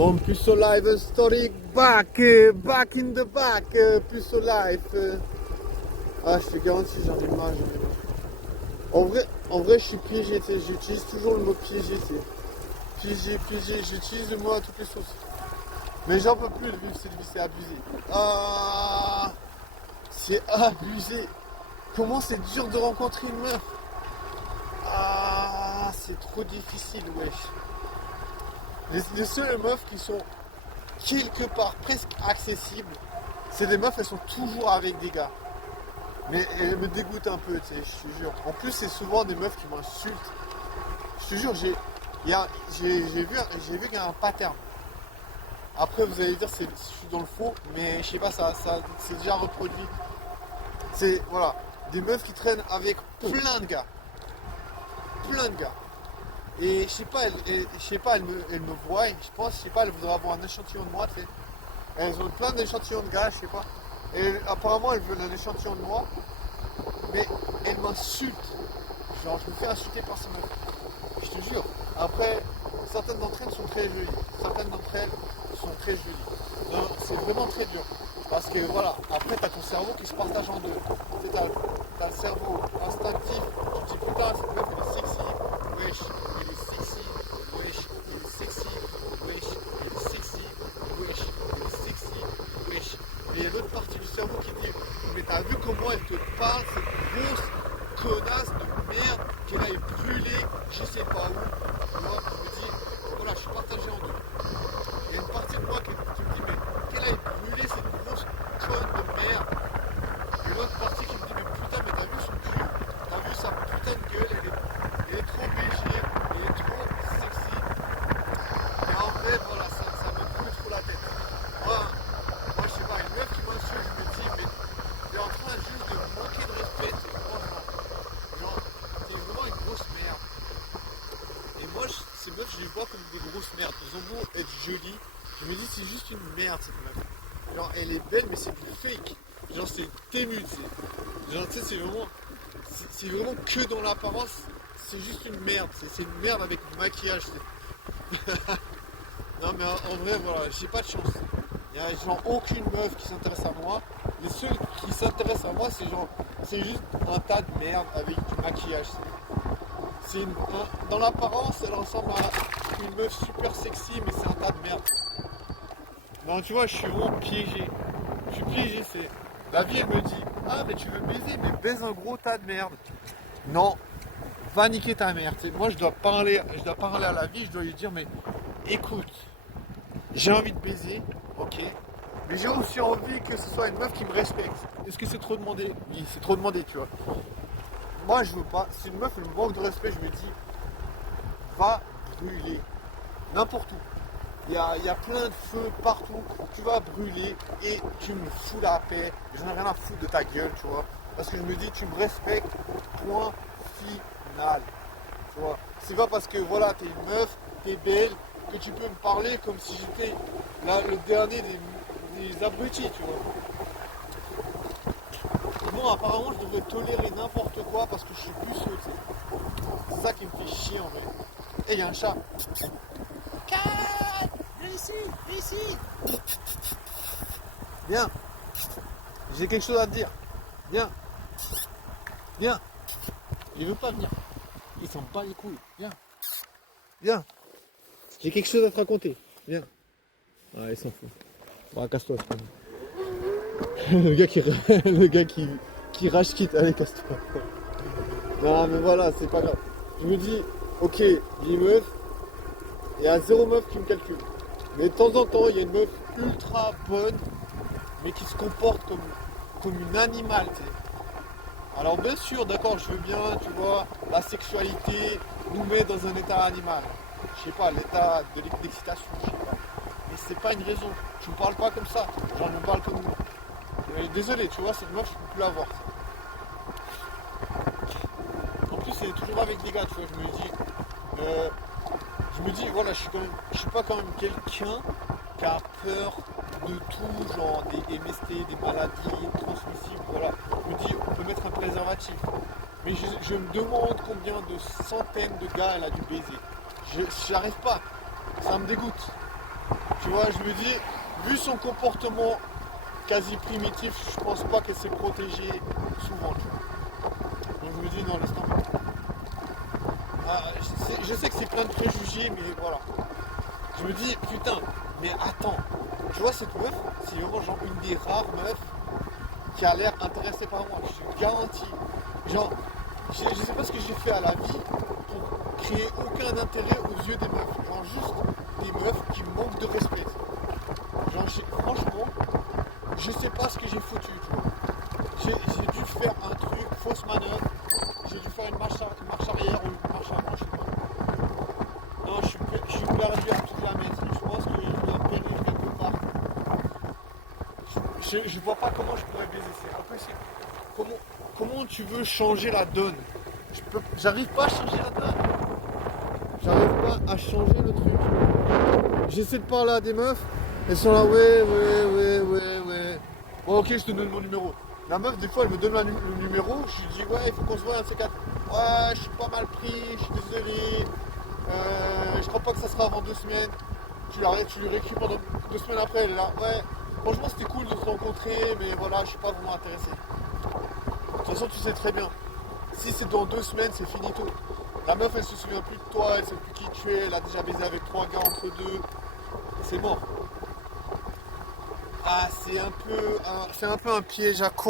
Bon, Puceau Live Story back, back in the back, Puceau Live. Ah, je te garantis, j'en ai marre, j'en ai marre. En vrai, je suis piégé, tu sais, j'utilise toujours le mot piégé, tu sais. Piégé, j'utilise le mot à toutes les sources. Mais j'en peux plus de vivre cette vie, c'est abusé. Ah, c'est abusé. Comment c'est dur de rencontrer une meuf. Ah, c'est trop difficile, wesh. Les seules meufs qui sont quelque part presque accessibles, c'est des meufs, elles sont toujours avec des gars. Mais elles me dégoûtent un peu, tu sais, je te jure. En plus, c'est souvent des meufs qui m'insultent. Je te jure, j'ai vu qu'il y a un pattern. Après, vous allez dire, je suis dans le faux, mais je sais pas, ça c'est déjà reproduit. C'est, voilà, des meufs qui traînent avec plein de gars. Plein de gars. Et je sais pas, elles me voient, je pense, je sais pas, elles voudraient avoir un échantillon de moi, tu sais. Elles ont plein d'échantillons de gars, je sais pas. Et apparemment, elles veulent un échantillon de moi, mais elles m'insultent. Genre, je me fais insulter par ces meufs. Je te jure. Après, certaines d'entre elles sont très jolies. Certaines d'entre elles sont très jolies. Non, c'est vraiment très dur. Parce que voilà, après, t'as ton cerveau qui se partage en deux. Tu sais, t'as le cerveau instinctif. Tu te dis, putain, cette meuf, elle est sexy. Wesh, elle est sexy. Wesh, elle est sexy. Wesh, elle est sexy. Wesh, elle est sexy. Wesh. Mais il y a l'autre partie du cerveau qui dit, mais t'as vu comment elle te parle, cette grosse connasse de merde, qu'elle aille brûler, je sais pas où. Moi, je me dis, voilà, je suis partagé en deux. Il y a une partie de moi qui me dit, mais qu'elle aille brûler cette grosse conne de merde. Et l'autre partie qui me dit, mais putain, mais t'as vu son cul, t'as vu sa putain de gueule, elle est trop BG, elle est trop sexy. Et en vrai, voilà, ça me brûle trop la tête. Moi, je sais pas, une meuf qui m'insulte, je me dis, mais t'es en train juste de me manquer de respect, franchement. Genre, t'es vraiment une grosse merde. Et moi, ces meufs, je les vois comme des grosses merdes. Ils ont beau être jolies, je me dis, c'est juste une merde cette meuf. Genre, elle est belle, mais c'est du fake. Genre, c'est une témue, tu sais. Genre, tu sais, c'est vraiment que dans l'apparence, c'est juste une merde. C'est une merde avec du maquillage, tu sais. Non, mais en vrai, voilà, j'ai pas de chance. Il y a genre aucune meuf qui s'intéresse à moi. Les seuls qui s'intéressent à moi, c'est juste un tas de merde avec du maquillage. Dans l'apparence, elle ressemble à une meuf super sexy, mais c'est un tas de merde. Non, tu vois, je suis vraiment piégé. Je suis piégé, la vie, elle me dit, ah, mais tu veux baiser, mais baise un gros tas de merde. Non, va niquer ta mère. Tu sais, moi, je dois parler à la vie, je dois lui dire, mais écoute, j'ai envie de baiser, ok, mais j'ai aussi envie que ce soit une meuf qui me respecte. Est-ce que c'est trop demandé? Oui, c'est trop demandé, tu vois. Moi, je veux pas. Si une meuf elle me manque de respect, je me dis, va brûler. N'importe où. Il y a plein de feux partout. Tu vas brûler et tu me fous la paix. J'en ai rien à foutre de ta gueule, tu vois. Parce que je me dis, tu me respectes, point final. Tu vois. C'est pas parce que voilà, t'es une meuf, t'es belle, que tu peux me parler comme si j'étais le dernier des abrutis, tu vois. Bon, apparemment, je devrais tolérer n'importe quoi parce que je suis plus sauté. C'est ça qui me fait chier en vrai. Et il y a un chat. Cat, viens ici, viens ici. Viens. J'ai quelque chose à te dire. Viens. Viens. Il veut pas venir. Il s'en bat les couilles. Viens. Viens. J'ai quelque chose à te raconter. Viens. Ah, il s'en fout. Bon, casse-toi, c'est pas grave. Le gars qui rage quitte. Allez, casse-toi. Non, mais voilà, c'est pas grave. Je me dis, ok, il y a une meuf, il y a zéro meuf qui me calcule. Mais de temps en temps, il y a une meuf ultra bonne, mais qui se comporte comme une animale, tu sais. Alors bien sûr, d'accord, je veux bien, tu vois, la sexualité nous met dans un état animal. Je sais pas, l'état de l'excitation, je sais pas. Mais c'est pas une raison. Je me parle pas comme ça. Genre, je me parle comme nous. Désolé, tu vois, cette meuf, je peux plus la voir. En plus, elle est toujours avec des gars, tu vois, je me dis, voilà, je suis pas quand même quelqu'un qui a peur de tout, genre des MST, des maladies transmissibles, voilà. Je me dis, on peut mettre un préservatif. Mais je me demande combien de centaines de gars elle a dû baiser. J'y arrive pas. Ça me dégoûte. Tu vois, je me dis, vu son comportement quasi primitif, je pense pas qu'elle s'est protégée souvent, tu vois. Donc je me dis, non, laisse tomber. Ah, je sais que c'est plein de préjugés, mais voilà. Je me dis, putain, mais attends, tu vois cette meuf, c'est vraiment genre une des rares meufs qui a l'air intéressée par moi, je te garantis. Genre, je sais pas ce que j'ai fait à la vie pour créer aucun intérêt aux yeux des meufs. Genre juste des meufs qui me manquent de respect. Genre, franchement, je sais pas ce que j'ai foutu, tu vois. J'ai dû faire un truc, fausse manœuvre, j'ai dû faire une marche arrière ou une marche avant, je sais pas. Non, je suis perdu à toute la messe. Je pense que je dois périr quelque part. Je vois pas comment je pourrais baiser. C'est impossible. Comment tu veux changer la donne? J'arrive pas à changer la donne. J'arrive pas à changer le truc. J'essaie de parler à des meufs. Elles sont là, ouais. Bon, ok, je te donne mon numéro. La meuf, des fois, elle me donne le numéro. Je lui dis, ouais, il faut qu'on se voit un de ces quatre. Ouais, je suis pas mal pris, je suis désolé. Je crois pas que ça sera avant 2 semaines. Tu lui réécris pendant 2 semaines après. Elle est là, ouais. Franchement, c'était cool de se rencontrer, mais voilà, je suis pas vraiment intéressé. De toute façon, tu sais très bien. Si c'est dans 2 semaines, c'est finito. La meuf, elle se souvient plus de toi, elle sait plus qui tu es, elle a déjà baisé avec 3 gars entre deux. C'est mort. Ah, c'est un peu un piège à con.